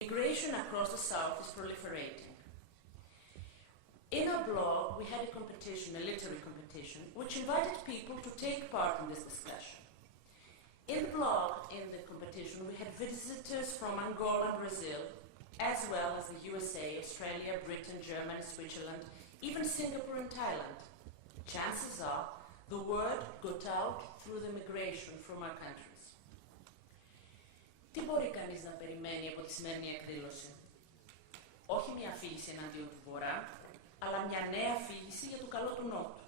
Migration across the south is proliferating. In our blog, we had a competition, a literary competition, which invited people to take part in this discussion. In the blog, in the competition, we had visitors from Angola and Brazil, as well as the USA, Australia, Britain, Germany, Switzerland, even Singapore and Thailand. Chances are the word got out through the migration from our countries. Τι μπορεί κανείς να περιμένει από τη σημερινή εκδήλωση? Όχι μια αφήγηση εναντίον του Βορρά, αλλά μια νέα αφήγηση για το καλό του Νότου.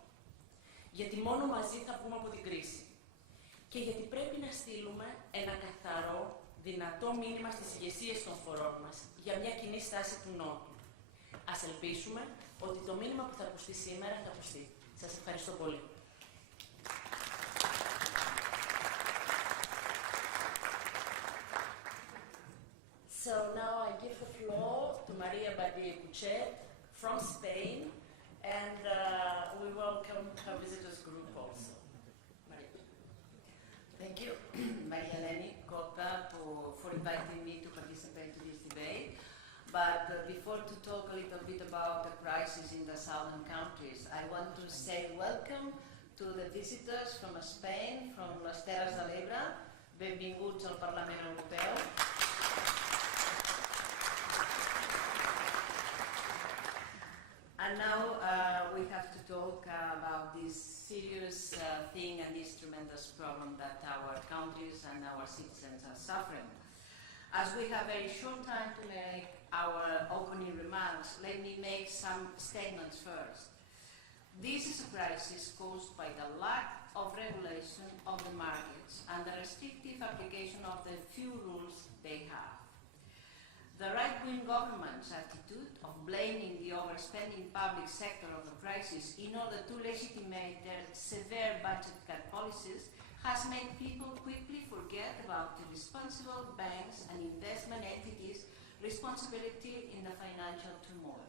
Γιατί μόνο μαζί θα βγούμε από την κρίση. Και γιατί πρέπει να στείλουμε ένα καθαρό, δυνατό μήνυμα στις ηγεσίες των χωρών μας για μια κοινή στάση του Νότου. Ας ελπίσουμε ότι το μήνυμα που θα ακουστεί σήμερα θα ακουστεί. Σας ευχαριστώ πολύ. So now I give the floor to Maria Venezia from Spain, and we welcome her visitors group also. Maria. Thank you, Mariolina Coppa, for inviting me to participate in this debate. But before to talk a little bit about the crisis in the southern countries, I want to say welcome to the visitors from Spain, from Las Terres de l'Ebre. Benvinguts al Parlament Europeu. And now we have to talk about this serious thing and this tremendous problem that our countries and our citizens are suffering. As we have very short time to make our opening remarks, let me make some statements first. This is a crisis caused by the lack of regulation of the markets and the restrictive application of the few rules they have. The right-wing government's attitude of blaming the overspending public sector of the crisis in order to legitimate their severe budget cut policies has made people quickly forget about the responsible banks and investment entities' responsibility in the financial turmoil.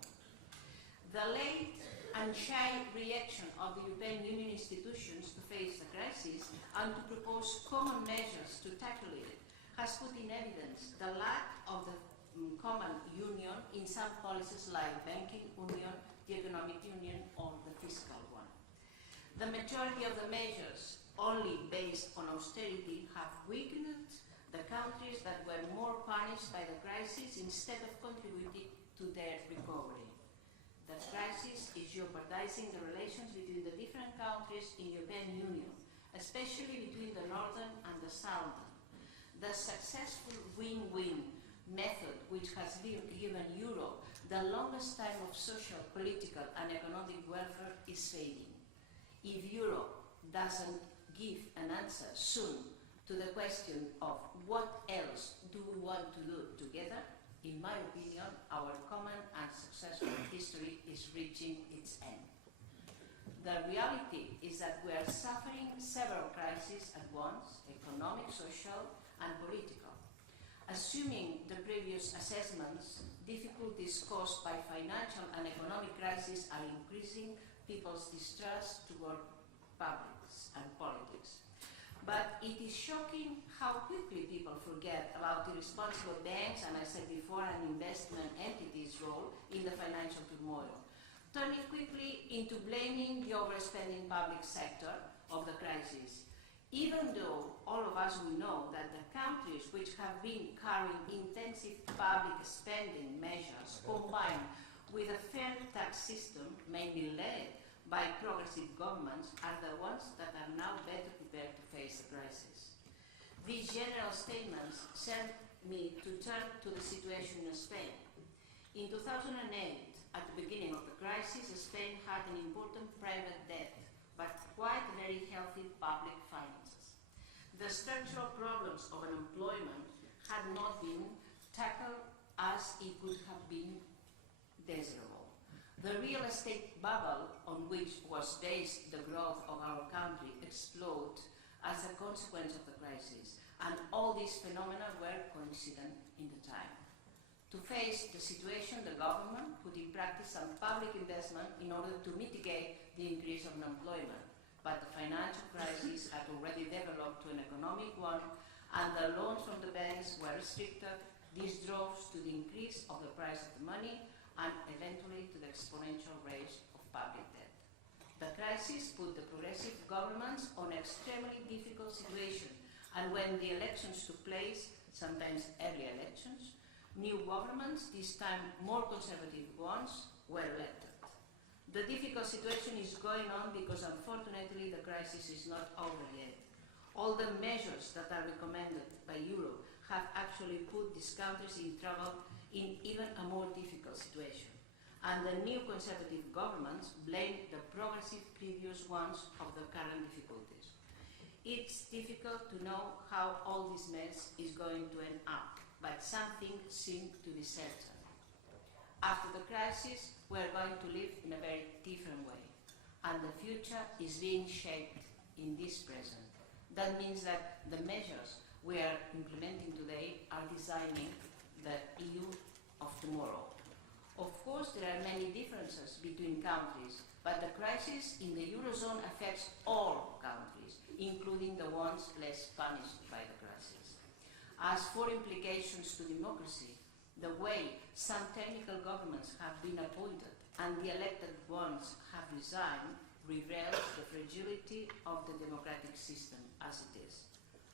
The late and shy reaction of the European Union institutions to face the crisis and to propose common measures to tackle it has put in evidence the lack of the common union in some policies like banking union, the economic union, or the fiscal one. The majority of the measures only based on austerity have weakened the countries that were more punished by the crisis instead of contributing to their recovery. The crisis is jeopardizing the relations between the different countries in the European Union, especially between the northern and the southern. The successful win-win method which has given Europe the longest time of social, political and economic welfare is fading. If Europe doesn't give an answer soon to the question of what else do we want to do together, in my opinion, our common and successful history is reaching its end. The reality is that we are suffering several crises at once, economic, social and political. Assuming the previous assessments, difficulties caused by financial and economic crises are increasing people's distrust toward publics and politics. But it is shocking how quickly people forget about the responsible banks, and I said before, and investment entities' role in the financial turmoil, turning quickly into blaming the overspending public sector of the crisis. Even though all of us will know that the countries which have been carrying intensive public spending measures combined with a fair tax system, mainly led by progressive governments, are the ones that are now better prepared to face the crisis. These general statements sent me to turn to the situation in Spain. In 2008, at the beginning of the crisis, Spain had an important private debt, but quite very healthy public finances. The structural problems of unemployment had not been tackled as it could have been desirable. The real estate bubble on which was based the growth of our country exploded as a consequence of the crisis, and all these phenomena were coincident in the time. To face the situation, the government put in practice some public investment in order to mitigate the increase of unemployment. But the financial crisis had already developed to an economic one, and the loans from the banks were restricted This drove to the increase of the price of the money and eventually to the exponential rise of public debt. The crisis put the progressive governments on an extremely difficult situation, and when the elections took place, sometimes early elections, new governments, this time more conservative ones, were elected. The difficult situation is going on because unfortunately the crisis is not over yet. All the measures that are recommended by Europe have actually put these countries in trouble in even a more difficult situation. And the new conservative governments blame the progressive previous ones of the current difficulties. It's difficult to know how all this mess is going to end up, but something seems to be certain. After the crisis, we're going to live in a very different way, and the future is being shaped in this present. That means that the measures we are implementing today are designing the EU of tomorrow. Of course, there are many differences between countries, but the crisis in the Eurozone affects all countries, including the ones less punished by the crisis. As for implications to democracy, the way some technical governments have been appointed and the elected ones have resigned reveals the fragility of the democratic system as it is.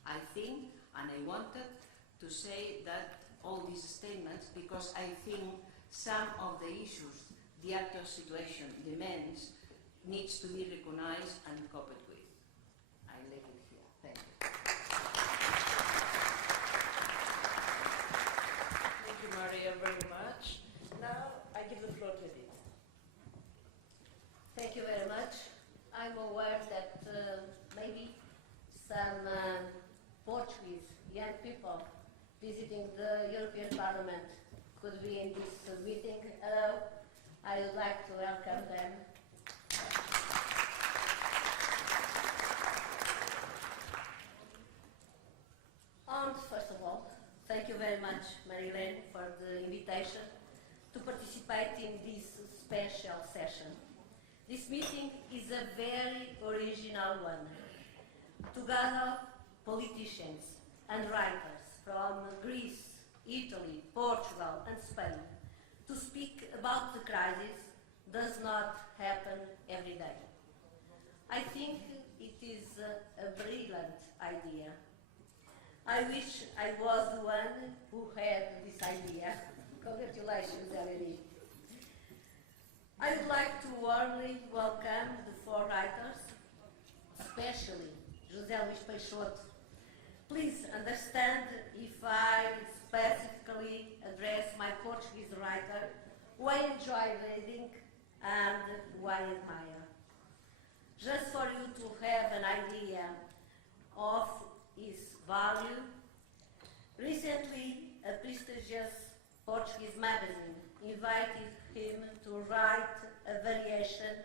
I think, and I wanted to say that all these statements because I think some of the issues the actual situation demands needs to be recognized and coped with. I leave it here. Thank you. Thank you, Maria, very much. Now I give the floor to Edith. Thank you very much. I'm aware that maybe some Portuguese young people visiting the European Parliament could be in this meeting. I would like to welcome them. And first of all, thank you very much, Mariolina, for the invitation to participate in this special session. This meeting is a very original one. To gather politicians and writers from Greece, Italy, Portugal and Spain to speak about the crisis does not happen every day. I think it is a brilliant idea. I wish I was the one who had this idea. Congratulations, Eleni. I would like to warmly welcome the four writers, especially José Luís Peixoto. Please understand if I specifically address my Portuguese writer, who I enjoy reading and who I admire. Just for you to have an idea of his value, recently a prestigious Portuguese magazine invited him to write a variation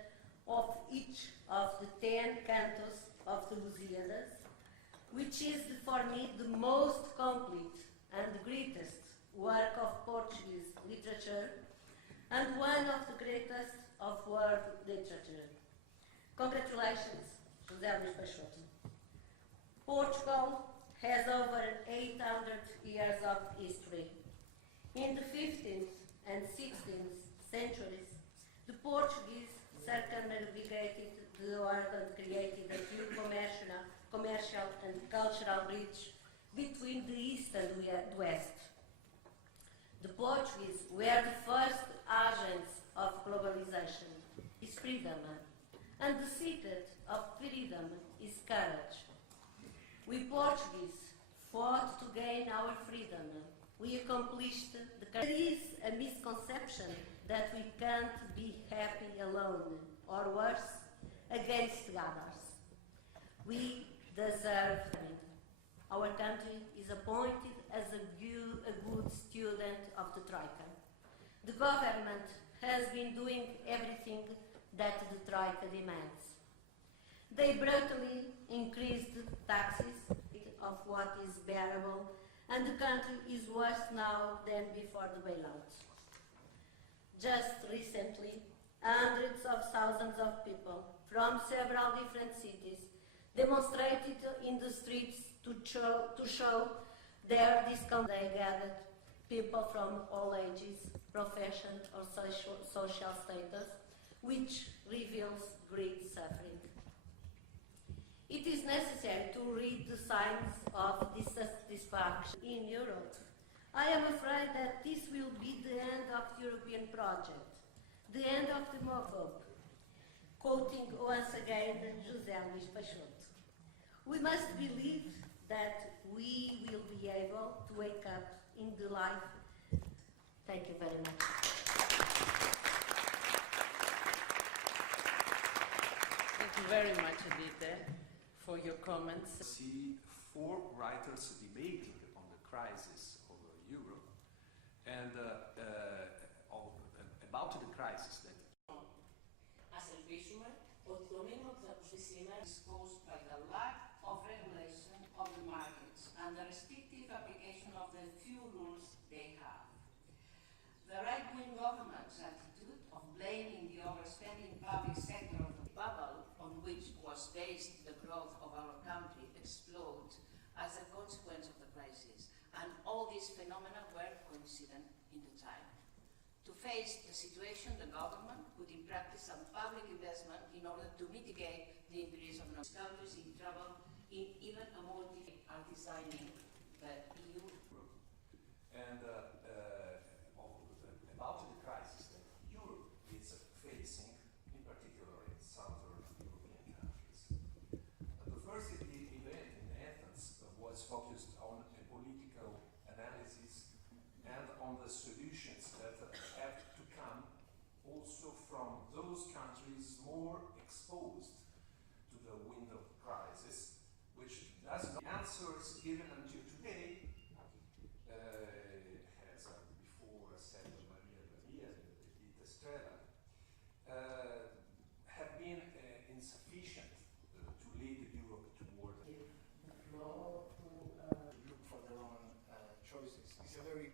of each of the 10 cantos of the Lusíadas, which is for me the most complete and the greatest work of Portuguese literature and one of the greatest of world literature. Congratulations, José Luís Peixoto. Portugal has over 800 years of history. In the 15th and 16th centuries, the Portuguese circumnavigated the world and created a new commercial and cultural bridge between the East and the West. The Portuguese were the first agents of globalization, is freedom, and the secret of freedom is courage. We Portuguese fought to gain our freedom. We accomplished the courage. There is a misconception that we can't be happy alone, or worse, against others. We deserve it. Our country is appointed as a good student of the Troika. The government has been doing everything that the Troika demands. They brutally increased taxes of what is bearable, and the country is worse now than before the bailout. Just recently, hundreds of thousands of people from several different cities demonstrated in the streets to show their discontent. They gathered people from all ages, profession or social status, which reveals great suffering. It is necessary to read the signs of dissatisfaction in Europe. I am afraid that this will be the end of the European project, the end of democracy. Quoting once again José Luís Peixoto. We must believe that we will be able to wake up in the light. Thank you very much. Thank you very much, Edith, for your comments. See four writers debating on the crisis of Europe and about the crisis that Ας ελπίσουμε ότι το μήνυμα που θα ακουστεί σήμερα is caused by the lack of regulation of the markets and the restrictive application of the few rules they have. The right-wing government's attitude of blaming the overspending public sector of the bubble on which was based the growth of our country explode as a consequence of the crisis, and all these phenomena were coincident in the time. To face the situation, the government put in practice some public investment in order to mitigate the increase of countries in trouble in even a are designing the EU. And about the crisis that Europe is facing, in particular in southern European countries. The first event in Athens was focused on a political analysis and on the solutions that have to come also from those countries more exposed to the wind of crisis, which does not answers given until today, as before said Mariolina Venezia, have been insufficient to lead Europe toward look for their own choices. It's a very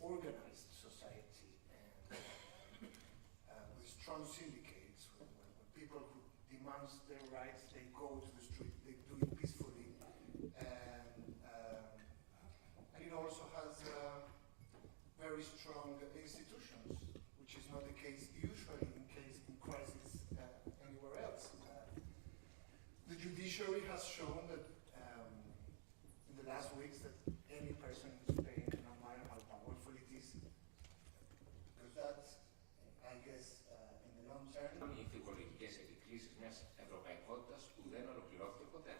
organized society and with strong syndicates. When people who demand their rights, they go to the street, they do it peacefully. And it also has very strong institutions, which is not the case usually in crisis anywhere else. The judiciary has shown that in the last weeks that any person in Spain, no matter how powerful it is, because that, I guess, in the long term. Οι ηθικολογικές επικρίσεις μιας ευρωπαϊκότητας που δεν ολοκληρώθηκε ποτέ.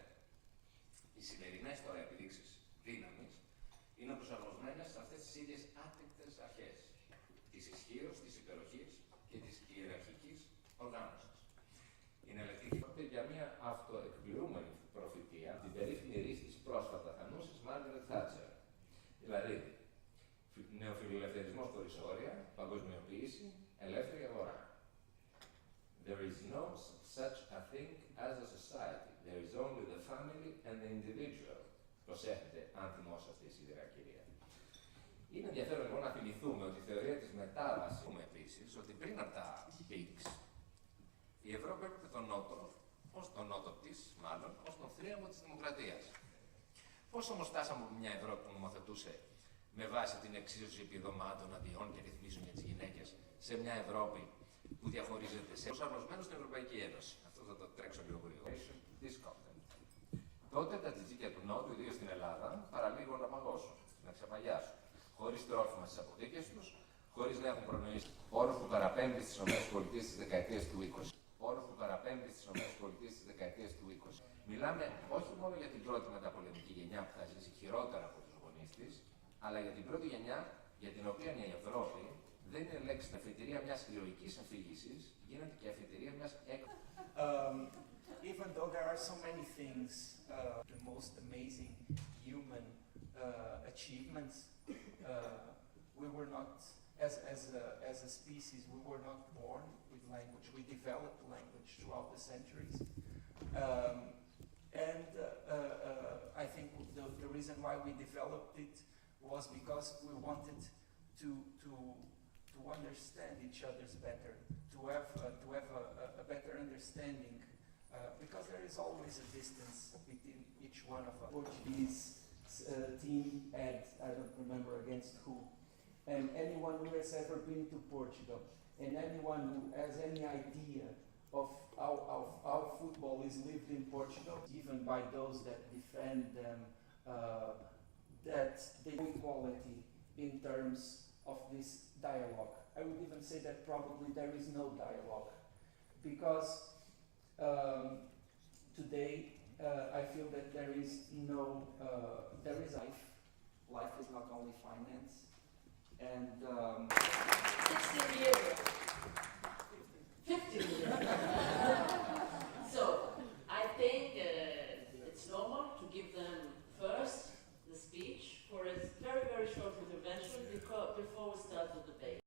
Οι σημερινές τώρα επιδείξεις δύναμης είναι προσαρμοσμένες σε αυτές τις ίδιες άτεκτες αρχές της ισχύως, της υπεροχής και της ιεραρχικής οργάνωσης. Η εναλλακτική για μια αυτοεκπληρούμενη προφητεία, την περίφημη ρίση της πρόσφατα θανούσης Μάργαρετ Θάτσερ. Δηλαδή, νεοφιλελευθερισμός χωρίς όρια, παγκοσμιοποίηση, ελεύθερη αγορά. There is no such a thing as a society. There is only the family and the individual. Προσέχετε, αν θυμόσαστε αυτή η σιδηρά κυρία. Είναι ενδιαφέρον λοιπόν να θυμηθούμε ότι η θεωρία της μετάβασης, επίσης, ότι πριν από τα PICS, η Ευρώπη έπρεπε τον Νότο, ως τον Νότο της, μάλλον, ως τον θρίαμβο της δημοκρατίας. Πώς όμως φτάσαμε από μια Ευρώπη που νομοθετούσε με βάση την εξίσωση επιδομάτων, αδειών και ρυθμίσεων για τις γυναίκες, σε μια Ευρώπη που διαχωρίζεται σε προσαρμοσμένο στην Ευρωπαϊκή Ένωση. Αυτό θα το τρέξω λίγο γρήγορα. Τότε τα τζιτζίκια του Νότου, ιδίως στην Ελλάδα, παραλίγο να παγώσουν, να ξεπαγιάσουν, χωρίς τρόφιμα στις αποθήκες τους, χωρίς να έχουν προνοήσει. Όρος που παραπέμπει στις ΗΠΑ της δεκαετίας του 20. Όρος που παραπέμπει στις ΗΠΑ της δεκαετίας του 20. Μιλάμε όχι μόνο για την πρώτη μεταπολεμική γενιά που θα ζήσει χειρότερα από τους γονείς της, αλλά για την πρώτη γενιά για την οποία η Ευρώπη δεν είναι λέξη αφετηρία μιας ηρωικής αφήγησης, γίνεται και αφετηρία μιας Even though there are so many things, the most amazing human achievements, we were not, as a species, we were not born with language. We developed language throughout the centuries. I think the reason why we developed it was because we wanted to understand each other's better, to have a better understanding. Because there is always a distance between each one of us. Portuguese team had, I don't remember against who. And anyone who has ever been to Portugal, and anyone who has any idea of how football is lived in Portugal, even by those that defend them, that they have equality in terms of this dialogue. I would even say that probably there is no dialogue, because today I feel that there is no, there is life. Life is not only finance, and 16 years.